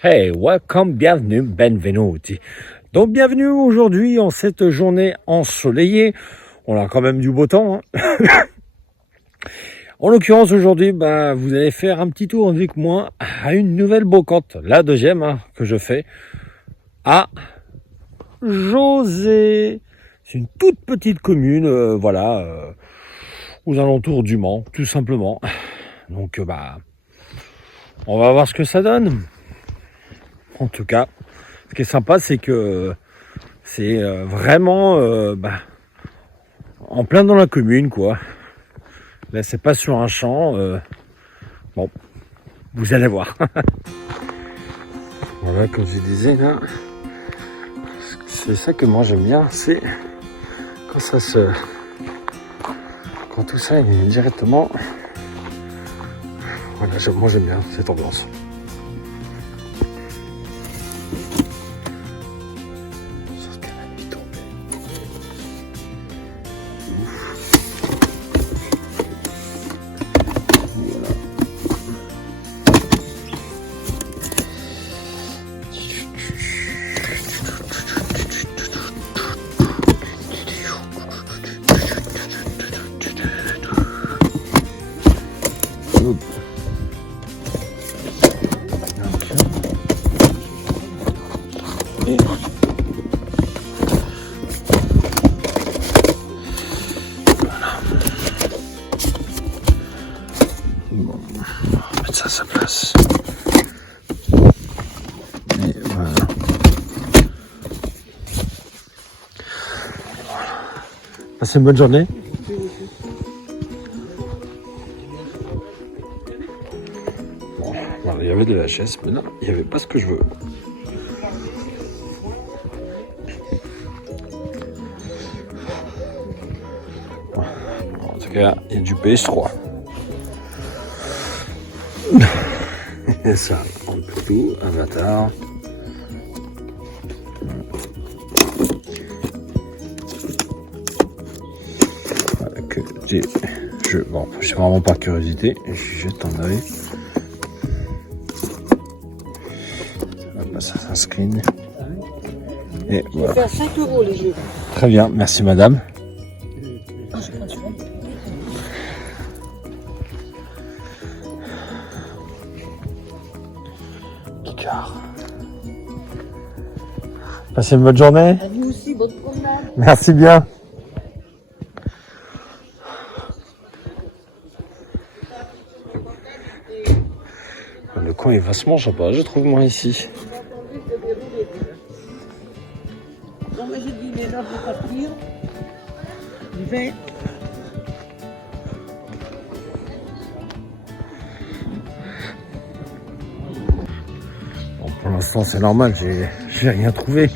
Hey, welcome, bienvenue, benvenuti. Donc bienvenue aujourd'hui en cette journée ensoleillée. On a quand même du beau temps. En l'occurrence aujourd'hui, vous allez faire un petit tour avec moi à une nouvelle brocante, la deuxième que je fais à José. C'est une toute petite commune, aux alentours du Mans, tout simplement. Donc on va voir ce que ça donne. En tout cas, ce qui est sympa, c'est que c'est vraiment en plein dans la commune, quoi. Là, c'est pas sur un champ. Bon, vous allez voir. Voilà, comme je disais, là, c'est ça que moi j'aime bien, c'est quand quand tout ça est directement. Voilà, moi j'aime bien cette ambiance. Bon, on va mettre ça à sa place. Et voilà. Passez une bonne journée. Bon, il y avait de la chaise, mais non, il n'y avait pas ce que je veux. Bon, en tout cas, il y a du PS3. Et ça, on peut tout, Avatar. Voilà, que c'est vraiment par curiosité, je jette un œil. Ça s'inscrit. Et voilà. C'est à 5 € les jeux. Très bien, merci madame. Passez une bonne journée. À vous aussi, bonne promenade. Merci bien. Le coin est vachement sympa, je trouve, moi, ici. Non, mais j'ai dit, mais là, je vais partir. Je vais. Bon, pour l'instant, c'est normal, j'ai rien trouvé.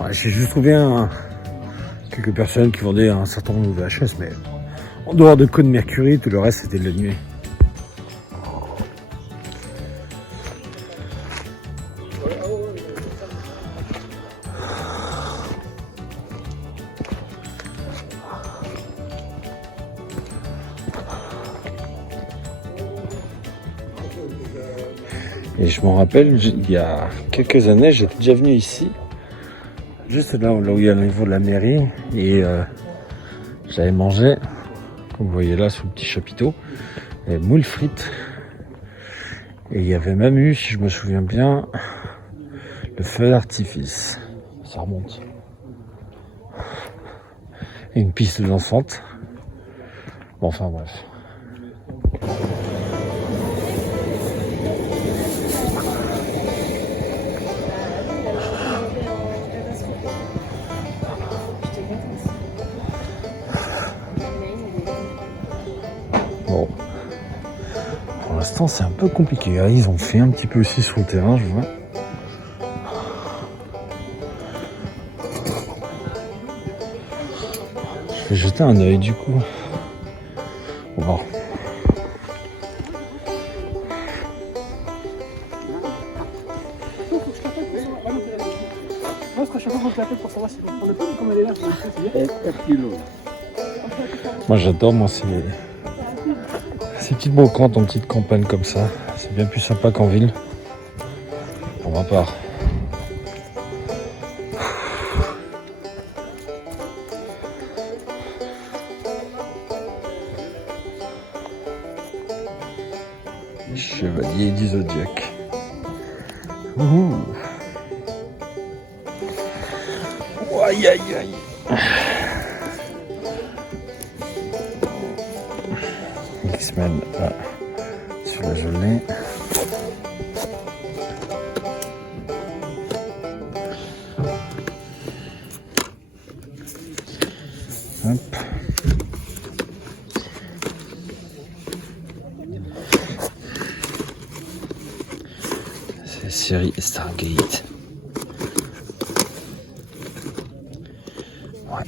Ouais, j'ai juste trouvé quelques personnes qui vendaient un certain nombre de VHS, mais en dehors de Code Mercury, tout le reste c'était de l'animé. Et je m'en rappelle, il y a quelques années, j'étais déjà venu ici, juste là où il y a le niveau de la mairie, et j'avais mangé, comme vous voyez là, sous le petit chapiteau, moules frites. Et il y avait même eu, si je me souviens bien, le feu d'artifice. Ça remonte. Et une piste dansante. Bon, enfin bref. Bon. Pour l'instant, c'est un peu compliqué. Ils ont fait un petit peu aussi sur le terrain, je vois. Je vais jeter un œil du coup. Bon. Moi j'adore ces petites brocantes en petite campagne comme ça. C'est bien plus sympa qu'en ville. pour ma part. Chevalier du Zodiac. Ouh. Aïe aïe aïe. X-Men là, sur la gelée. Hop. C'est série Stargate. Ouais.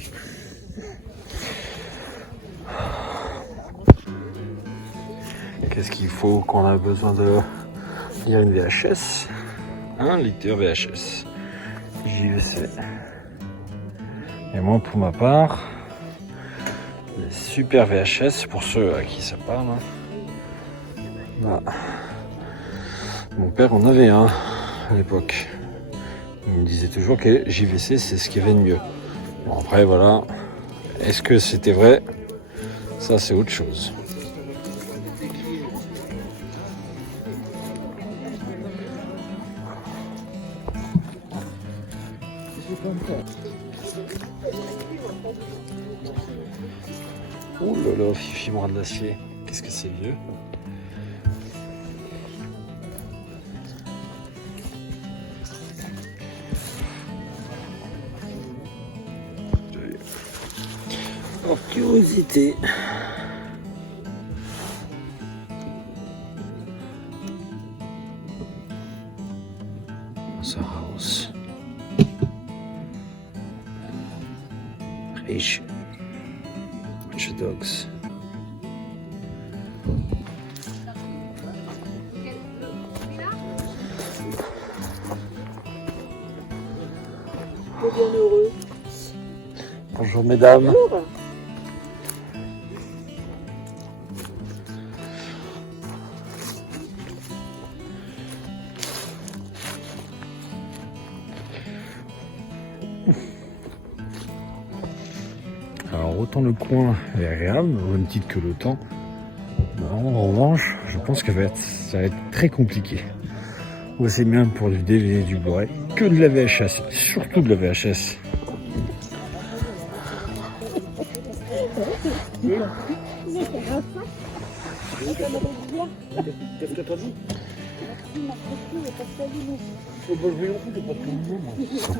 Qu'est-ce qu'il faut qu'on a besoin de lire une VHS? Un lecteur VHS. JVC. Et moi, pour ma part, les super VHS, pour ceux à qui ça parle. Voilà. Mon père en avait un à l'époque. Il me disait toujours que JVC, c'est ce qu'il y avait de mieux. Bon, après, voilà. Est-ce que c'était vrai? Ça, c'est autre chose. Oh là là, Fifi bras de l'acier. Qu'est-ce que c'est vieux. Par curiosité. House. Rich. Watch Dogs. Bien heureux. Bonjour mesdames. Bonjour. Alors autant le coin est agréable, au même titre que le temps. En revanche, je pense que ça va être très compliqué. Aussi bien pour du DVD et du Blu-ray que de la VHS, surtout de la VHS. Qu'est-ce que t'as dit?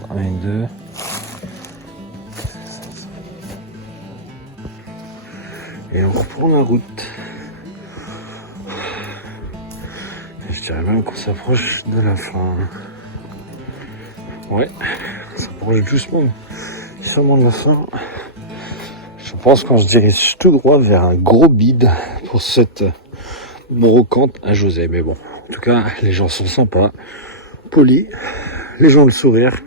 Un et deux. Et on reprend la route. Et je dirais même qu'on s'approche de la fin. Ouais, on s'approche doucement, sûrement de la fin. Je pense qu'on se dirige tout droit vers un gros bide pour cette brocante à José. Mais bon, en tout cas, les gens sont sympas, polis, les gens ont le sourire.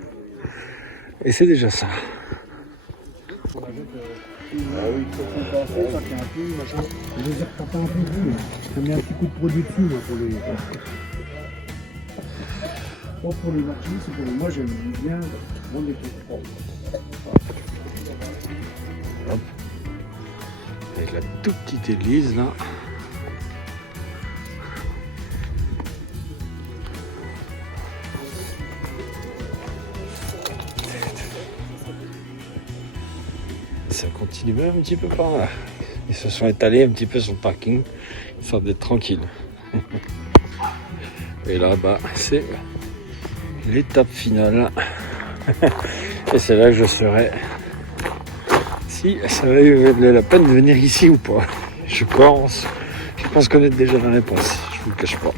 Et c'est déjà ça. Ah oui, ça fait un peu, machin. Je veux dire que t'as pas un peu de vue, je te mets un petit coup de produit dessus, moi, pour les... Pas pour les marchandises, c'est pour les... Moi, j'aime bien vendre des trucs. Hop. Avec la toute petite église, là. Ça continue même un petit peu par là. Ils se sont étalés un petit peu sur le parking, histoire d'être tranquille. Et là, bah, c'est l'étape finale. Et c'est là que je saurai si ça valait la peine de venir ici ou pas. Je pense connaître déjà la réponse. Je vous le cache pas.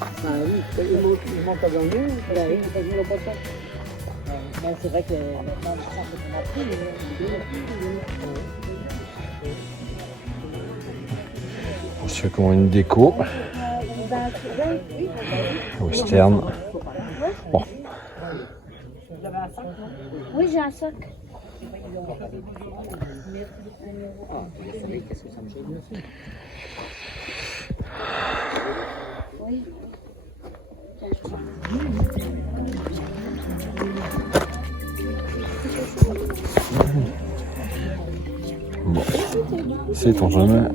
Ah oui, Il manque à gagner. bah oui, t'as vu le poisson. C'est vrai que maintenant, le sang qu'on a pris, On se fait comme une déco. Western. Bon. Oui, j'ai un sac. Oui. Bon, sait-on jamais,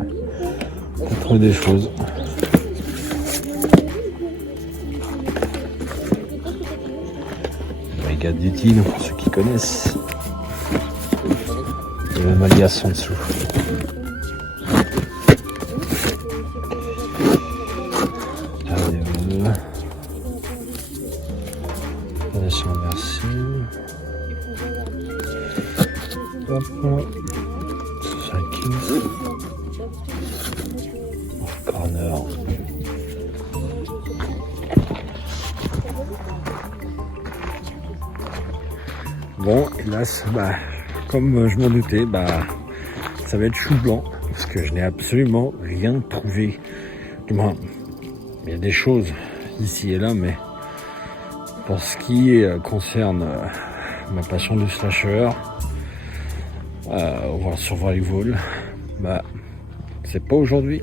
on peut trouver des choses. Brigade du Tino, pour ceux qui connaissent. Il y a même alias en dessous. Relation inversible. Hop là. 75. Corner. Bon, hélas, comme je m'en doutais, ça va être chou blanc, parce que je n'ai absolument rien trouvé. Du moins, il y a des choses ici et là, mais pour ce qui concerne ma passion du slasher, voir survival, c'est pas aujourd'hui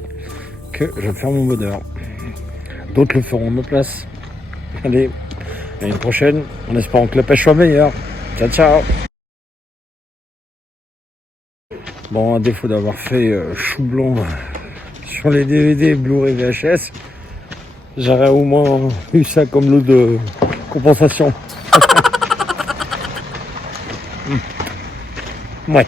que je vais faire mon bonheur. D'autres le feront à ma place. Allez, à une prochaine, en espérant que la pêche soit meilleure. Ciao, ciao. Bon, à défaut d'avoir fait chou blanc sur les DVD Blu-ray VHS, j'aurais au moins eu ça comme lot de compensation. Ouais.